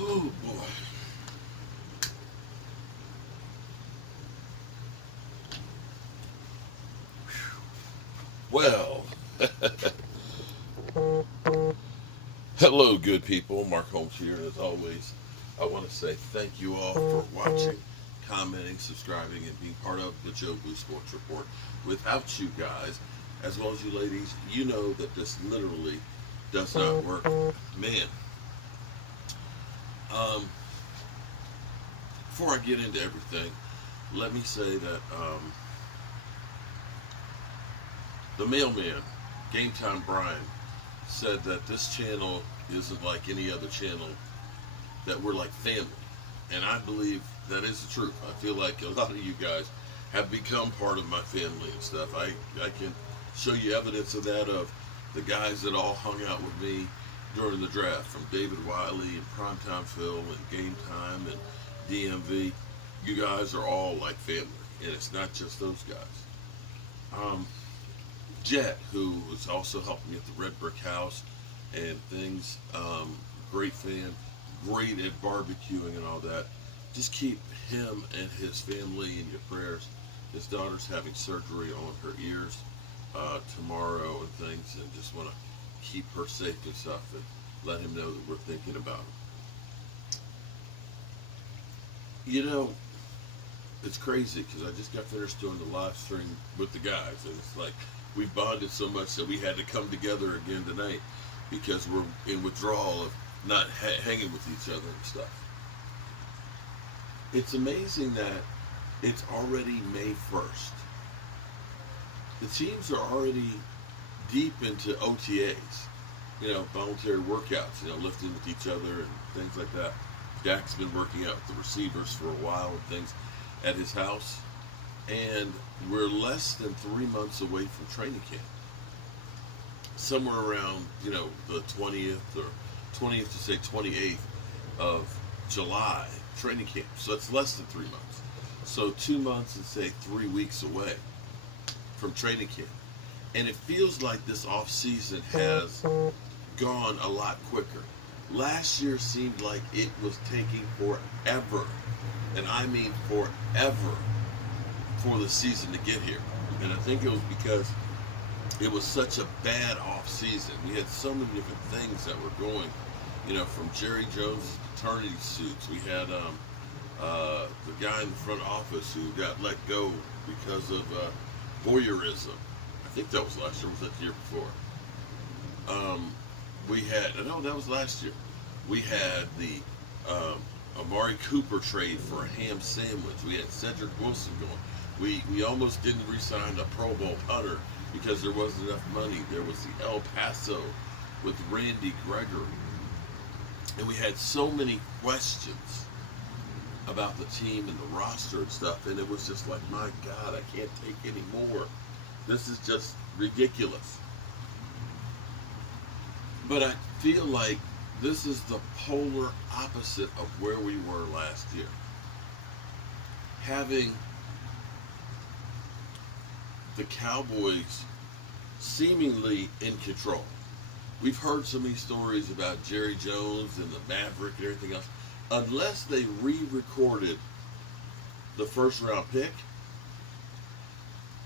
Oh boy. Well, hello, good people. Mark Holmes here, and as always, I want to say thank you all for watching, commenting, subscribing, and being part of the Joe Blue Sports Report. Without you guys, as well as you ladies, you know that this literally does not work. Man, um, before I get into everything, let me say that the mailman, Game Time Brian, said that this channel isn't like any other channel, that we're like family. And I believe that is the truth. I feel like a lot of you guys have become part of my family and stuff. I can show you evidence of that, of the guys that all hung out with me during the draft, from David Wiley and Primetime Phil and Game Time and DMV. You guys are all like family, and it's not just those guys. Jet, who was also helping me at the Red Brick House and things, great fan, great at barbecuing and all that. Just keep him and his family in your prayers. His daughter's having surgery on her ears tomorrow and things, and just want to keep her safe and stuff, and let him know that we're thinking about him. You know, it's crazy because I just got finished doing the live stream with the guys, and it's like we bonded so much that we had to come together again tonight because we're in withdrawal of not hanging with each other and stuff. It's amazing that it's already May 1st. The teams are already deep into OTAs, voluntary workouts, lifting with each other and things like that. Dak's been working out with the receivers for a while and things at his house, and we're less than 3 months away from training camp. Somewhere around, the 20th or 20th to say 28th of July, training camp. So it's less than 3 months. So 2 months and say 3 weeks away from training camp. And it feels like this off season has gone a lot quicker. Last year seemed like it was taking forever, and I mean forever, for the season to get here. And I think it was because it was such a bad off season. We had so many different things that were going, from Jerry Jones' paternity suits. We had the guy in the front office who got let go because of voyeurism. I think that was last year. Was that the year before? We had, no, that was last year. We had the Amari Cooper trade for a ham sandwich. We had Cedric Wilson going. We almost didn't re-sign a Pro Bowl punter because there wasn't enough money. There was the El Paso with Randy Gregory. And we had so many questions about the team and the roster and stuff. And it was just like, my God, I can't take any more. This is just ridiculous. But I feel like this is the polar opposite of where we were last year. Having the Cowboys seemingly in control. We've heard so many stories about Jerry Jones and the Maverick and everything else. Unless they re-recorded the first round pick,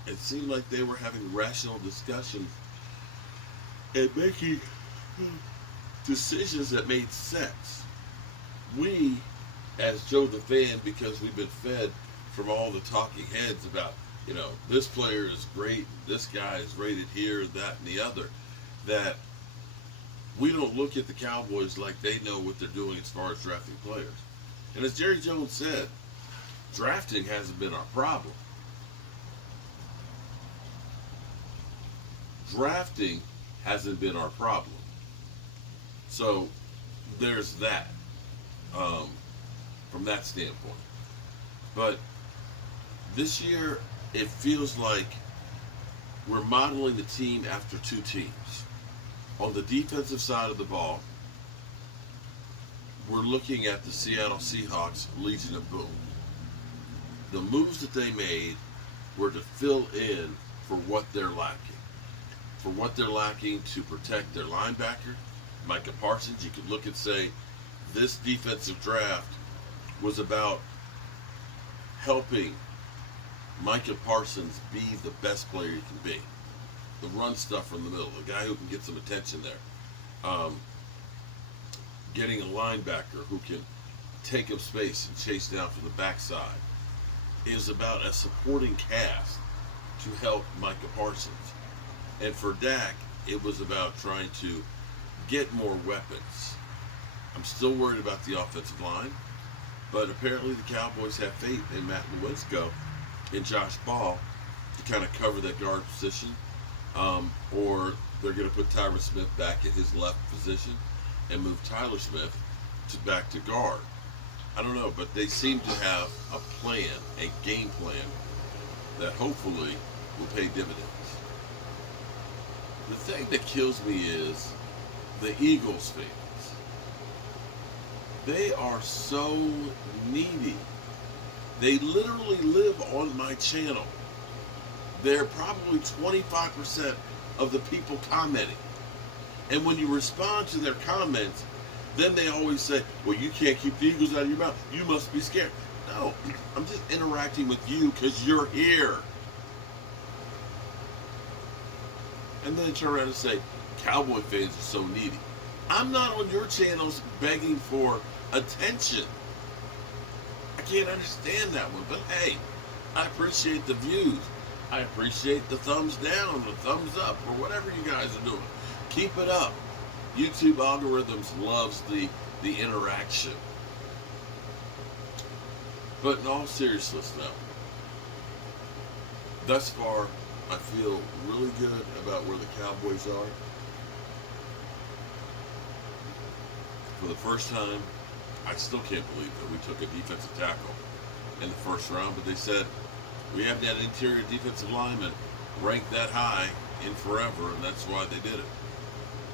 it seemed like they were having rational discussions and making decisions that made sense. We, as Joe the fan, because we've been fed from all the talking heads about, this player is great, this guy is rated here, that, and the other, that we don't look at the Cowboys like they know what they're doing as far as drafting players. And as Jerry Jones said, drafting hasn't been our problem. Drafting hasn't been our problem. So there's that, from that standpoint. But this year, it feels like we're modeling the team after two teams. On the defensive side of the ball, we're looking at the Seattle Seahawks Legion of Boom. The moves that they made were to fill in for what they're lacking. For what they're lacking to protect their linebacker, Micah Parsons. You could look and say this defensive draft was about helping Micah Parsons be the best player he can be. The run stuff from the middle, the guy who can get some attention there. Getting a linebacker who can take up space and chase down from the backside is about a supporting cast to help Micah Parsons. And for Dak, it was about trying to get more weapons. I'm still worried about the offensive line, but apparently the Cowboys have faith in Matt Lewinsky and Josh Ball to kind of cover that guard position, or they're going to put Tyron Smith back at his left position and move Tyler Smith back to guard. I don't know, but they seem to have a plan, a game plan that hopefully will pay dividends. The thing that kills me is the Eagles fans. They are so needy. They literally live on my channel. They're probably 25% of the people commenting. And when you respond to their comments, then they always say, well, you can't keep the Eagles out of your mouth. You must be scared. No, I'm just interacting with you because you're here. And then turn around and say, Cowboy fans are so needy. I'm not on your channels begging for attention. I can't understand that one. But hey, I appreciate the views. I appreciate the thumbs down, the thumbs up, or whatever you guys are doing. Keep it up. YouTube algorithms loves the interaction. But in all seriousness now, thus far, I feel really good about where the Cowboys are. For the first time, I still can't believe that we took a defensive tackle in the first round, but they said we have that interior defensive lineman ranked that high in forever, and that's why they did it.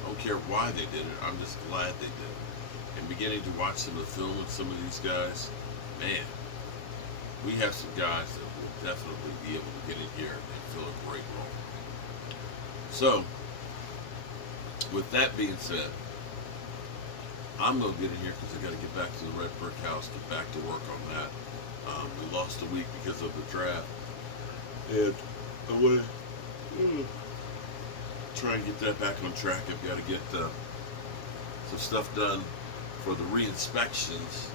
I don't care why they did it. I'm just glad they did it. And beginning to watch some of the film with some of these guys, man, we have some guys that will definitely be able to get in here and fill a great role. So, with that being said, I'm going to get in here because I got to get back to the Red Brick House, get back to work on that. We lost a week because of the draft. And I want to try and get that back on track. I've got to get some stuff done for the re-inspections,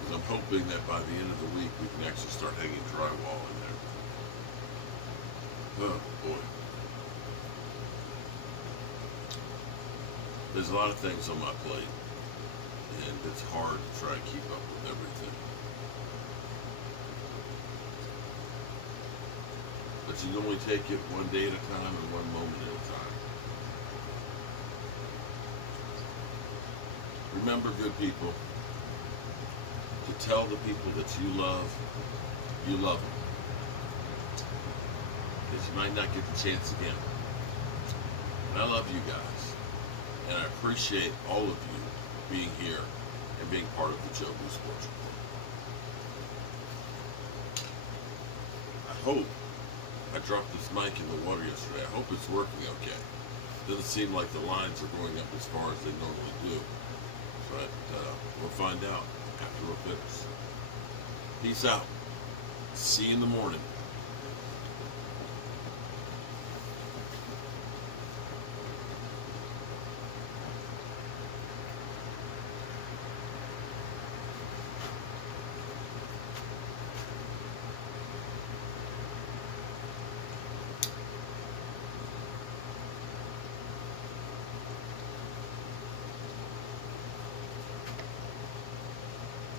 because I'm hoping that by the end of the week we can actually start hanging drywall in there. Oh boy. There's a lot of things on my plate, and it's hard to try and keep up with everything. But you can only take it one day at a time and one moment at a time. Remember, good people, to tell the people that you love them. Because you might not get the chance again. And I love you guys. And I appreciate all of you being here and being part of the Joe Blue Sports Report. I hope I dropped this mic in the water yesterday. I hope it's working okay. Doesn't seem like the lines are going up as far as they normally do. But we'll find out after we're finished. Peace out. See you in the morning.